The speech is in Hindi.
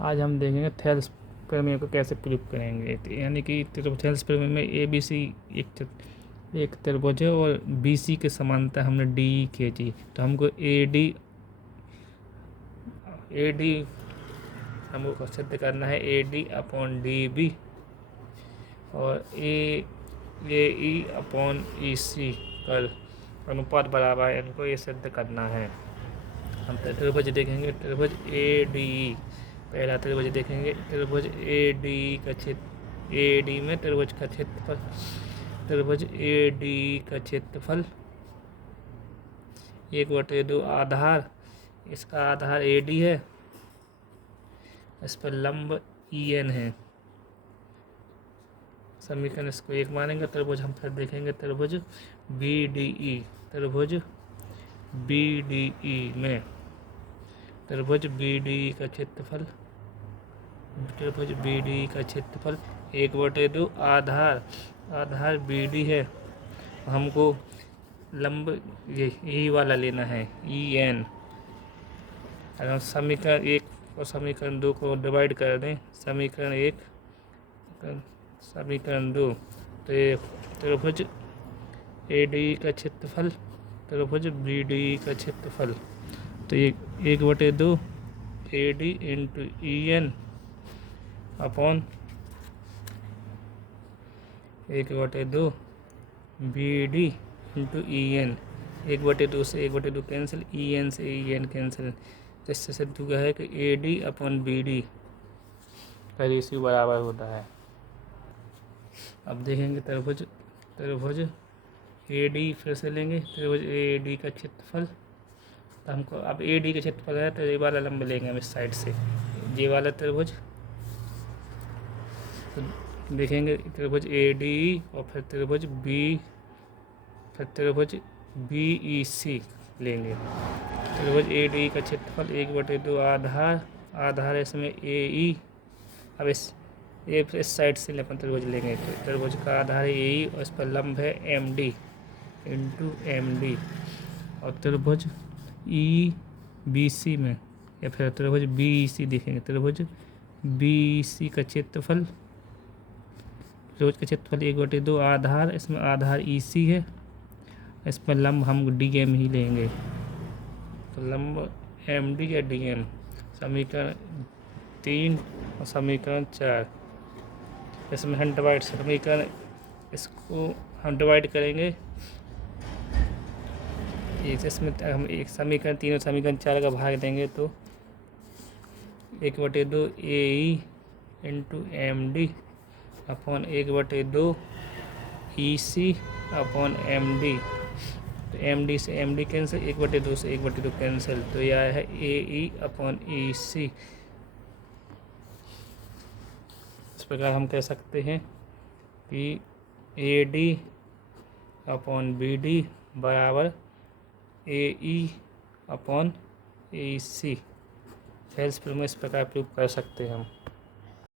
आज हम देखेंगे थेल्स प्रमेय को कैसे प्रूव करेंगे। यानी कि थेल्स प्रमेय में ए बी सी एक त्रिभुज है और बी सी के समानता हमने डी खींची, तो हमको ए डी हमको सिद्ध करना है A D upon D B और ए ई अपॉन ई सी कर अनुपात बराबर है, इनको ये सिद्ध करना है। हम त्रिभुज देखेंगे, त्रिभुज ए डी ई, पहला त्रिभुज देखेंगे, त्रिभुज ए डी का क्षेत्र, ए डी में त्रिभुज का क्षेत्रफल, त्रिभुज ए डी का क्षेत्रफल 1/2 आधार, इसका आधार ए डी है, इस पर लंब ई एन है। समीकरण इसको 1 मानेंगे। त्रिभुज हम फिर देखेंगे, त्रिभुज बी डी ई, त्रिभुज बी डी ई में त्रिभुज बी डी ई का क्षेत्रफल, त्रिभुज बी डी ई का क्षेत्रफल 1/2 आधार बी डी है, हमको लंब यही वाला लेना है ई एन। अगर समीकरण 1 और समीकरण 2 को डिवाइड कर दें, समीकरण 1 समीकरण 2, तो ये त्रिभुज ए डी का क्षेत्रफल, त्रिभुज बी डी का क्षेत्रफल, तो ये 1/2 A D into E N upon 1/2 B D into E N. 1/2 से 1/2 कैंसिल, ई एन से ई एन कैंसिल, जिससे सिद्ध हुआ है कि A D upon B D का रेशियो बराबर होता है। अब देखेंगे त्रिभुज ए डी फिर से लेंगे, त्रिभुज ए डी का क्षेत्रफल, तो हमको अब ए डी का क्षेत्रफल है तो ये वाला लंब लेंगे हम इस साइड से, ये वाला त्रिभुज, तो देखेंगे त्रिभुज ए डी और फिर त्रिभुज बी ई सी लेंगे। त्रिभुज ए डी का क्षेत्रफल 1/2 आधार इसमें ए ई, अब इस साइड से अपन त्रिभुज लेंगे, तो त्रिभुज का आधार है ए ई और इस पर लंब है M D into M D, और त्रिभुज ई बी सी में या फिर त्रिभुज बी ई सी देखेंगे, त्रिभुज बी ई सी का क्षेत्रफल, त्रिभुज का क्षेत्रफल 1/2 आधार, इसमें आधार ई सी है, इसमें लंब हम डी एम ही लेंगे, तो लंब एम डी या डी एम। समीकरण 3 और समीकरण 4, इसमें हम डिवाइड समीकरण, इसको हम डिवाइड करेंगे, इसमें हम एक समीकरण 3 और समीकरण 4 का भाग देंगे, तो 1/2 A E into M D upon 1/2 E C upon M D, तो एम डी से एम डी कैंसिल, 1/2 से 1/2 कैंसिल, तो यह है ए ई अपॉन ई सी। इस प्रकार हम कह सकते हैं कि A D upon B D बराबर A E upon A C. Thales प्रमेय इस प्रकार प्रूव कर सकते हैं हम।